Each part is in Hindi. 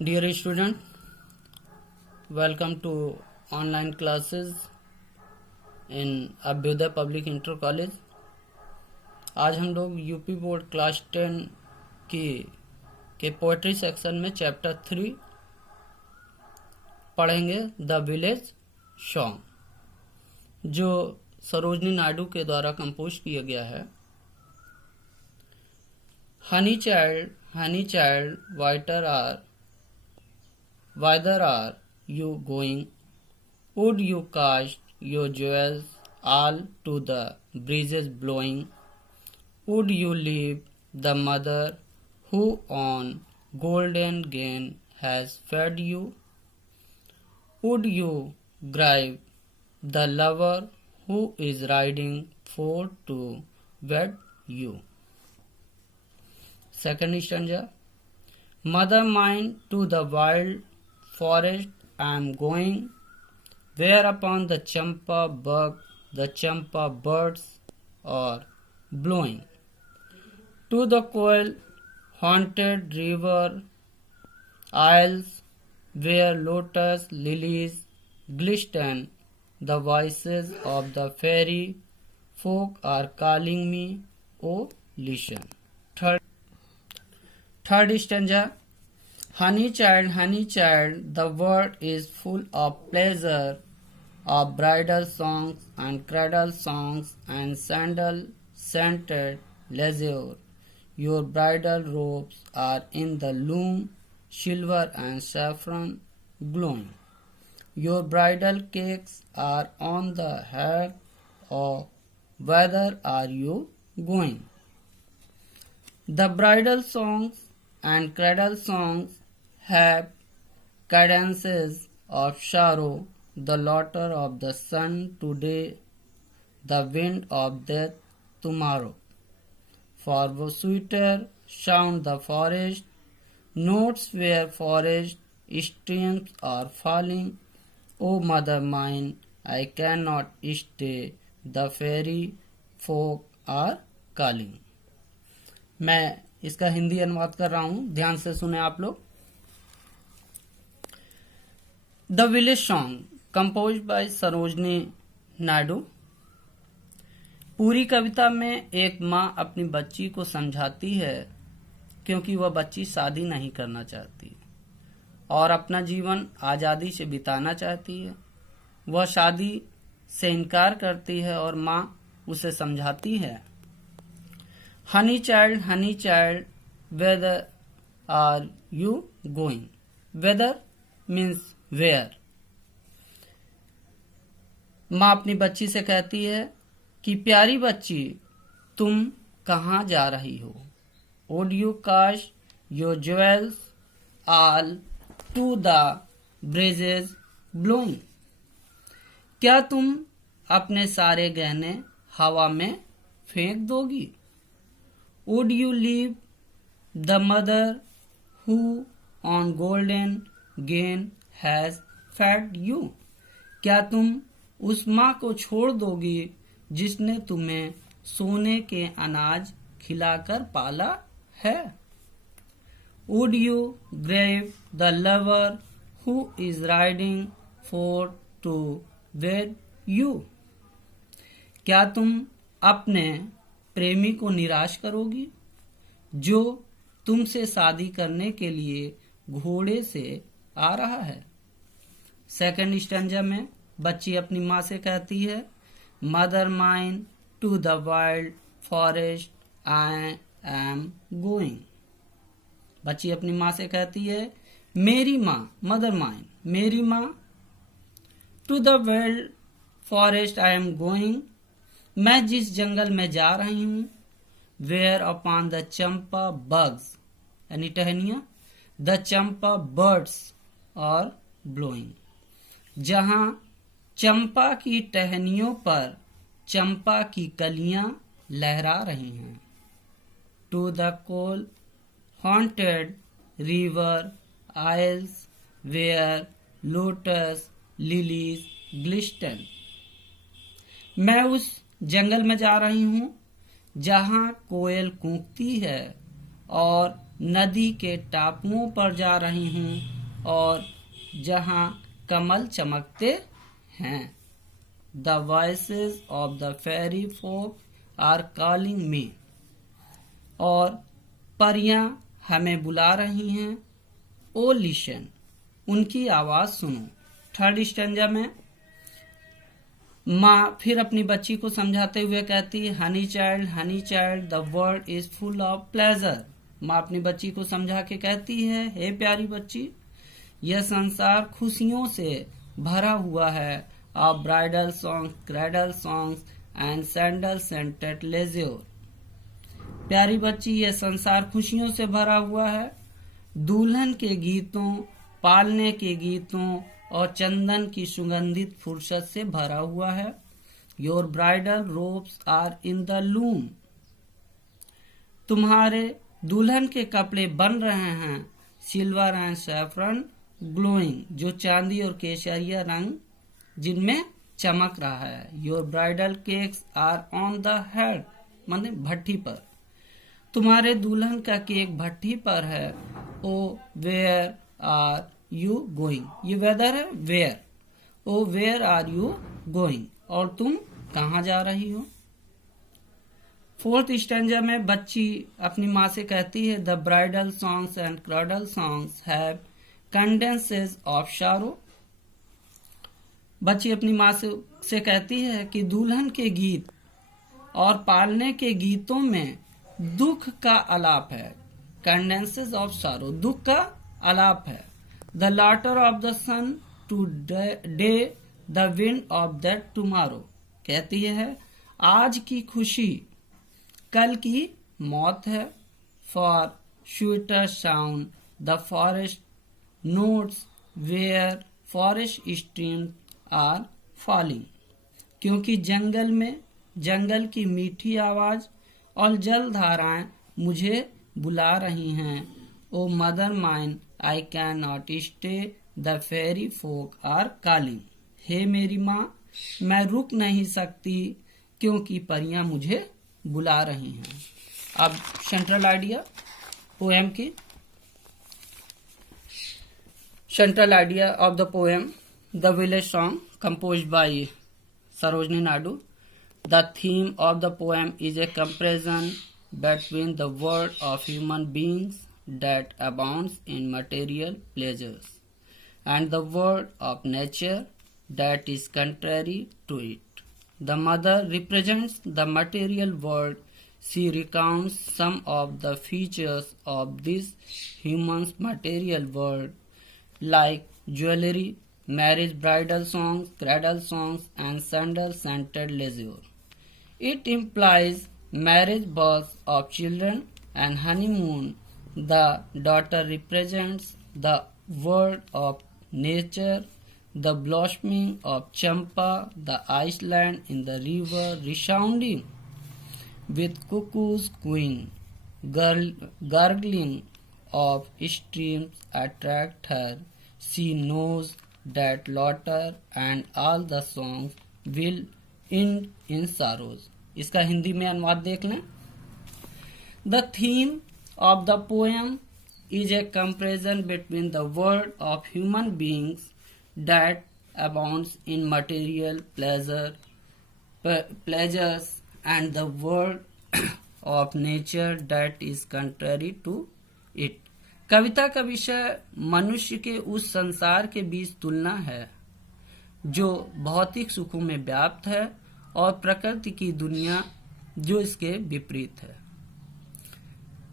Dear student, welcome to online classes in Abhyudaya public inter college. आज हम लोग यूपी बोर्ड क्लास 10 के पोएट्री सेक्शन में चैप्टर 3 पढ़ेंगे, द विलेज सॉन्ग, जो सरोजनी नायडू के द्वारा कंपोज किया गया है। Honey child, whither are you going? Would you cast your jewels all to the breezes blowing? Would you leave the mother who on golden gain has fed you? Would you grieve the lover who is riding for to wed you? Second stanza. Mother mine, to the wild forest I am going, where upon the champa birds are blowing. To the coil haunted river isles, where lotus lilies glisten, the voices of the fairy folk are calling me, oh listen. Third stanza. Honey child, the world is full of pleasure, of bridal songs and cradle songs and sandal-scented leisure. Your bridal robes are in the loom, silver and saffron glowing. Your bridal cakes are on the head, oh, whither are you going? The bridal songs and cradle songs have cadences of sorrow, the laughter of the sun today, the wind of death tomorrow. For sweeter sound the forest notes where forest streams are falling. O mother mine, I cannot stay, the fairy folk are calling. मैं इसका हिंदी अनुवाद कर रहा हूं, ध्यान से सुने आप लोग। The village song compose bye Sarojini Naidu. पूरी कविता में एक माँ अपनी बच्ची को समझाती है, क्योंकि वह बच्ची शादी नहीं करना चाहती और अपना जीवन आजादी से बिताना चाहती है। वह शादी से इनकार करती है और माँ उसे समझाती है। Honey child, whither are you going? Whither means where. माँ अपनी बच्ची से कहती है कि प्यारी बच्ची, तुम कहाँ जा रही हो? Would you cast your jewels all to the breezes blowing? क्या तुम अपने सारे गहने हवा में फेंक दोगी? Would you leave the mother who on golden gain has fed you? क्या तुम उस माँ को छोड़ दोगी जिसने तुम्हें सोने के अनाज खिलाकर पाला है? Would you grieve the lover who is riding for to wed you? क्या तुम अपने प्रेमी को निराश करोगी जो तुमसे शादी करने के लिए घोड़े से आ रहा है? सेकंड स्टैंजा में बच्ची अपनी माँ से कहती है, mother mine, to the wild forest I am going. बच्ची अपनी माँ से कहती है, मेरी माँ, मदर माइन, मेरी माँ, to the wild forest I am going, मैं जिस जंगल में जा रही हूं, where upon the champa boughs यानी टहनियां, द चंपा बर्ड्स और ब्लोइंग, जहां चंपा की टहनियों पर चंपा की कलियां लहरा रही हैं। To the cool haunted river isles, where lotus lilies glisten, मैं उस जंगल में जा रही हूं जहां कोयल कूकती है और नदी के टापुओं पर जा रही हूँ और जहाँ कमल चमकते हैं। The voices of the fairy folk are calling me. और परियां हमें बुला रही हैं। ओ लिसन, उनकी आवाज सुनो। थर्ड स्टैंजा में माँ फिर अपनी बच्ची को समझाते हुए कहती है, honey child, the world is full of pleasure. माँ अपनी बच्ची को समझा के कहती है, हे प्यारी बच्ची, यह संसार खुशियों से भरा हुआ है। Of bridal song, cradle songs and sandal scented leisure. प्यारी बच्ची, यह संसार खुशियों से भरा हुआ है। दुल्हन के गीतों, पालने के गीतों और चंदन की सुगंधित फुर्सत से भरा हुआ है। Your bridal robes are in the loom. तुम्हारे दुल्हन के कपड़े बन रहे हैं। सिल्वर एंड सैफरन ग्लोइंग, जो चांदी और केसरिया रंग जिनमें चमक रहा है। Your bridal cakes are on the hearth, माने भट्टी पर। तुम्हारे दुल्हन का केक भट्टी पर है। O where are you going, ये वेदर है where. O where are you going, और तुम कहाँ जा रही हो। फोर्थ स्टैंजा में बच्ची अपनी माँ से कहती है, the bridal songs and cradle songs have cadences of sorrow. बच्ची अपनी माँ से कहती है कि दुल्हन के गीत और पालने के गीतों में दुख का आलाप है। कंडेंसेस ऑफ सारो, दुख का आलाप है। The laughter of the sun today, the wind of that tomorrow. कहती है, आज की खुशी कल की मौत है। For sweeter sound the forest notes where forest streams are falling. क्योंकि जंगल में जंगल की मीठी आवाज और जल धाराएं मुझे बुला रही हैं। O mother mine, I can not stay, the fairy folk are calling. हे मेरी माँ, मैं रुक नहीं सकती क्योंकि परियां मुझे बुला रही हैं। अब सेंट्रल आइडिया पोएम की। Central idea of the poem, the village song composed by Sarojini Naidu. The theme of the poem is a comparison between the world of human beings that abounds in material pleasures and the world of nature that is contrary to it. The mother represents the material world. She recounts some of the features of this human's material world, like jewelry, marriage, bridal songs, cradle songs, and sandal-scented leisure. It implies marriage, birth of children, and honeymoon. The daughter represents the world of nature, the blossoming of champa, the island in the river resounding with cuckoos cooing, gurgling of streams attract her. She knows that laughter and all the songs will end in sorrows. इसका हिंदी में अनुवाद देख लें। The theme of the poem is a comparison between the world of human beings that abounds in material pleasures and the world of nature that is contrary to it. कविता का विषय मनुष्य के उस संसार के बीच तुलना है जो भौतिक सुखों में व्याप्त है और प्रकृति की दुनिया जो इसके विपरीत है।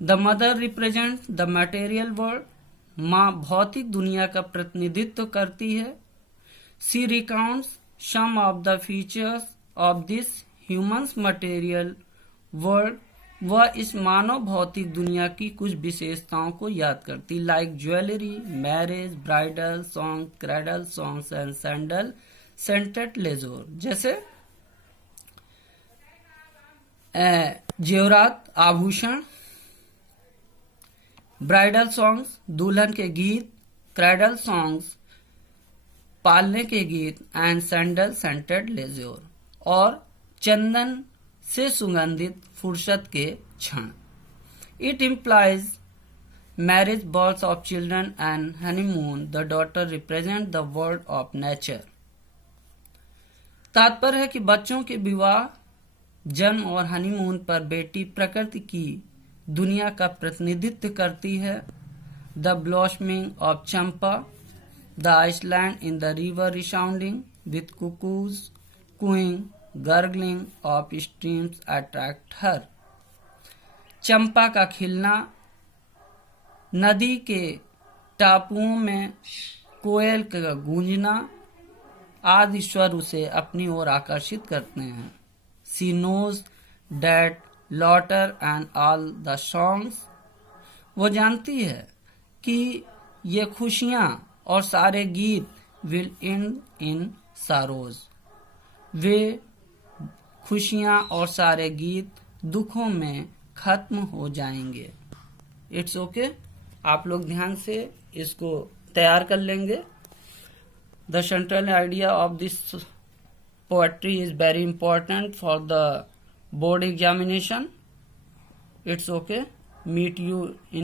The mother represents the material world. माँ भौतिक दुनिया का प्रतिनिधित्व करती है। She recounts some of the features of this humans material world. वह इस मानव भौतिक दुनिया की कुछ विशेषताओं को याद करती, like jewellery, marriage, bridal song, cradle songs and sandal scented leisure. जैसे जेवरात, आभूषण, ब्राइडल सॉन्ग्स, दुल्हन के गीत, क्रेडल सॉन्ग्स, पालने के गीत, एंड सैंडल सेंटेड लेजोर, और चंदन से सुगंधित फुर्सत के क्षण। It implies marriage, births of children and honeymoon, the daughter represent the world of nature. तात्पर्य है कि बच्चों के विवाह, जन्म और हनीमून पर बेटी प्रकृति की दुनिया का प्रतिनिधित्व करती है. The blossoming of champa, the island in the river resounding with cuckoos cooing, gurgling of streams attract her. चंपा का खिलना, नदी के टापुओं में कोयल का गूंजना आदि स्वर उसे अपनी ओर आकर्षित करते हैं. She knows that laughter and all the songs, वो जानती है कि ये खुशियां और सारे गीत will end in sorrows, वे खुशियां और सारे गीत दुखों में खत्म हो जाएंगे. It's okay. आप लोग ध्यान से इसको तैयार कर लेंगे. The central idea of this poetry is very important for the board examination. It's okay. Meet you in